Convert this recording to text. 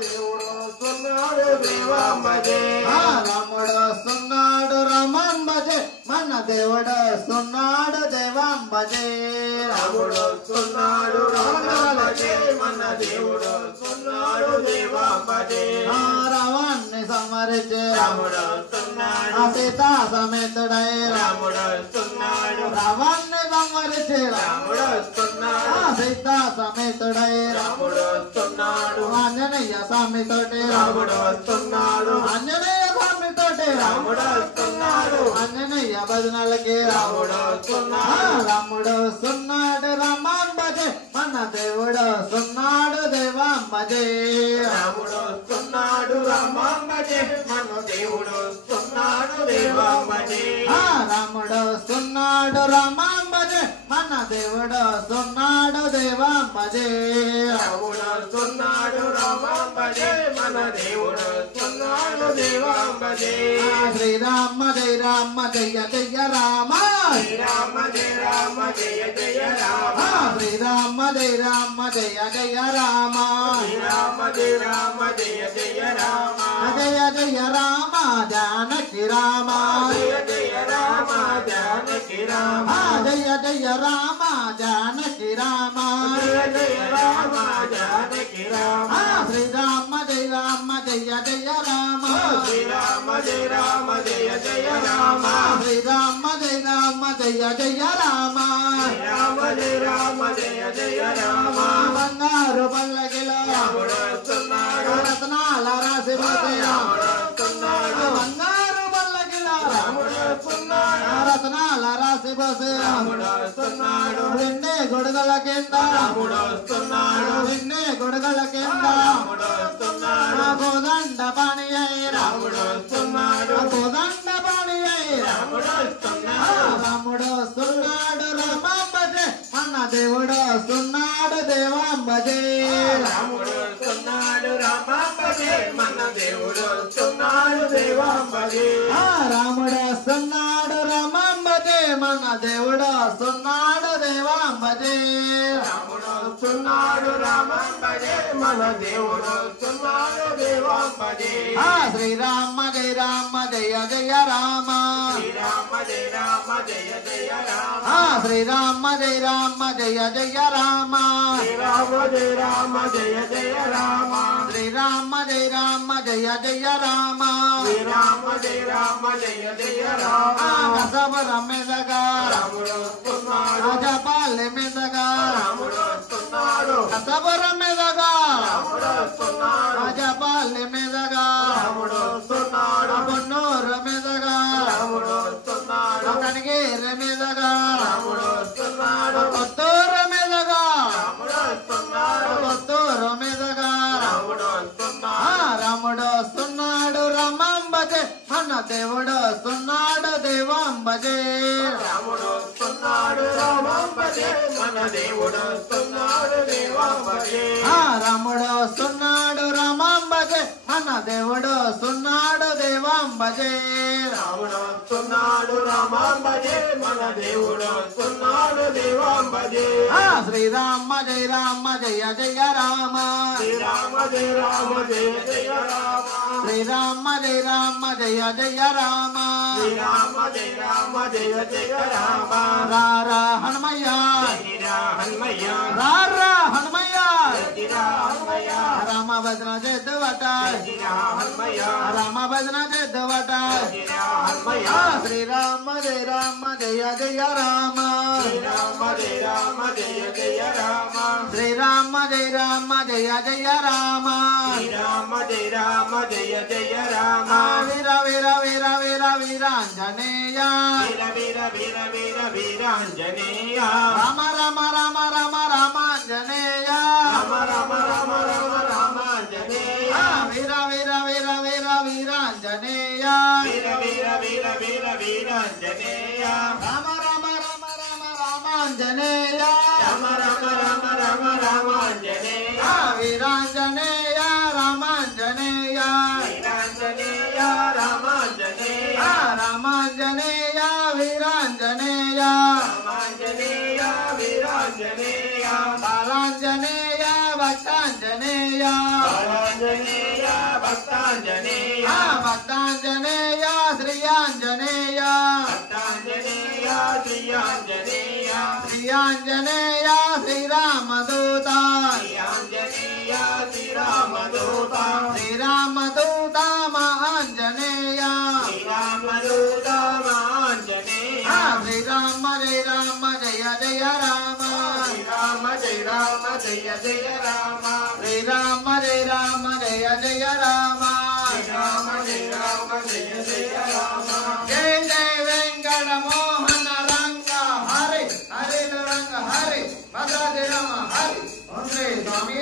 దేవుడు వస్తున్నాడు దేవాంబజే రాముడు వస్తున్నాడు రామాంబజే మన దేవుడు వస్తున్నాడు దేవాంబజే రాముడు వస్తున్నాడు రామాంబజే మన దేవుడు వస్తున్నాడు దేవాంబజే రావాన్ని సమరిచే రాముడు వస్తున్నాడు సీతా సమేతుడై రాముడు వస్తున్నాడు రావాన్ని సమరిచే రాముడు వస్తున్నాడు సీతా సమేతుడై రాముడు వస్తున్నాడు ఆంజనేయ స్వామితోటి రాముడు వస్తున్నాడు ఆంజనేయ స్వామితోటి రాముడు వస్తున్నాడు ఆంజనేయ భజనలకి రాముడు వస్తున్నాడు రాముడు వస్తున్నాడు రామాంబజే మన దేవుడు వస్తున్నాడు దేవాంబజే రాముడు వస్తున్నాడు రామాంబజే మన దేవుడు వస్తున్నాడు దేవాంబజే రాముడు వస్తున్నాడు రామాంబజే మన దేవుడు వస్తున్నాడు దేవాంబజే రాముడు వస్తున్నాడు రామాంబజే మన దేవుడు వస్తున్నాడు దేవాంబజే శ్రీరామ జయ రామ జయ జయ రామ శ్రీరామ జయ రామ జయ జయ రామ శ్రీరామ జయ రామ జయ జయ రామ శ్రీరామ జయ రామ జయ జయ రామ జయ జయ రామ జానకి రామ జయ జయ రామ జానకి రామ జయ జయ రామ జానకి రామ జయ జయ రామ జానకి రామ శ్రీరామ జయ రామ జయ జయ రామ శ్రీరామ జయ రామ జయ జయ రామ శ్రీరామ జయ రామ జయ జయ రామ శ్రీరామ జయ రామ జయ జయ రామ బంగారు పల్లకిలో రాముడు వస్తున్నాడు రత్నాల రాసి రాముడు వస్తున్నాడు బంగారు పల్లకిలో రాముడు వస్తున్నాడు రత్నాల రాసి పోసి రాముడు వస్తున్నాడు రెండే గొడుగుల కింద రాముడు వస్తున్నాడు రెండే గొడుగుల కింద రాముడు వస్తున్నాడు కోదండ పాణి అయి రాముడు వస్తున్నాడు కోదండ పాణి అయి రాముడు వస్తున్నాడు రాముడు వస్తున్నాడు రామాంబజే మన దేవుడు వస్తున్నాడు దేవాంబజే రాముడు వస్తున్నాడు రామాంబజే మన దేవుడు వస్తున్నాడు దేవాంబజే రాముడు వస్తున్నాడు రామాంబజే మన దేవుడు వస్తున్నాడు దేవాంబజే రాముడు వస్తున్నాడు రామాంబజే మన దేవుడు వస్తున్నాడు దేవాంబజే శ్రీరామ జయ రామ జయ జయ రామ శ్రీరామ జయ రామ జయ జయ రామ శ్రీరామ జయ రామ జయ జయ రామ శ్రీరామ జయ రామ జయ జయ రామ శ్రీరామ జయ రామ జయ జయ రామ శ్రీరామ జయ రామ జయ జయ రామ కసబర మెదగా రాముడు వస్తున్నాడు జపాలి మెదగా రాముడు వస్తున్నాడు కసబర మెదగా రాముడు వస్తున్నాడు జపాలి మెదగా రాముడు వస్తున్నాడు పొన్నూరు మెదగా రాముడు వస్తున్నాడు కనిగిరి మెదగా రాముడు వస్తున్నాడు కొత్తూరు మెదగా రాముడు వస్తున్నాడు కొత్తూరు మెదగా రాముడు వస్తున్నాడు రాముడు వస్తున్నాడు రామాంబజే మన దేవుడు వస్తున్నాడు దేవాంబజే రాముడు వస్తున్నాడు రామాంబజే మన దేవుడు వస్తున్నాడు దేవాంబజే రాముడు వస్తున్నాడు రామాంబజే మన దేవుడు వస్తున్నాడు దేవాంబజే రాముడు వస్తున్నాడు రామాంబజే మన దేవుడు వస్తున్నాడు దేవాంబజే శ్రీరామ జయ రామ జయ జయ రామ శ్రీరామ జయ రామ జయ జయ రామ శ్రీరామ జయ రామ జయ జయ రామ శ్రీరామ జయ రామ జయ జయ రామ రారా హనుమయ్య జయరా హనుమయ్య రారా హనుమయ్య జయరా హనుమయ్య రామ భజన చేద్దువట జయరా హనుమయ్య రామ భజన చేద్దువట జయరా హనుమయ్య శ్రీరామ జయ రామ జయ జయ రామ శ్రీరామ జయ రామ జయ జయ రామ శ్రీరామ జయ రామ జయ జయ రామ శ్రీరామ జయ రామ జయ జయ రామ వీర వీర వీర వీర వీరాంజనేయ వీర వీర వీర వీర వీరాంజనేయ రామ రామ రామ రామ రామాంజనేయ రామ రామ రామ రామ రామాంజనేయ వీర వీర వీర వీర వీరాంజనేయ వీర వీర వీర వీర వీరాంజనేయ రామ రామ రామ రామ రామాంజనేయ రామ రామ రామ రామ రామాంజనేయ వీరాంజనేయ రామాంజనేయ వీరాంజనేయ రామాంజనేయ రామాంజనేయ వీరాంజనేయ రామాంజనేయ వీరాంజనేయ బాలాంజనేయ భక్తాంజనేయ బాలాంజనేయ భక్తాంజనేయ భక్తాంజనేయ శ్రీయాంజనేయ భక్తాంజనేయ శ్రీయాంజనేయ శ్రీయాంజనేయ శ్రీరామదూత శ్రీయాంజనేయ శ్రీరామదూత శ్రీరామదూత మహాంజనేయ శ్రీరామదూత మహాంజనేయ శ్రీరామ జయ రామ జయ జయ రామ శ్రీరామ జయ రామ జయ జయ రామ శ్రీరామ జయ రామ జయ జయ రామ శ్రీరామ జయ రామ జయ జయ రామ జయ జయ వెంకట మోహన రంగ హరి హరి రంగ హరి భద్రాద్రి రామ హరి ఓం శ్రీ స్వామి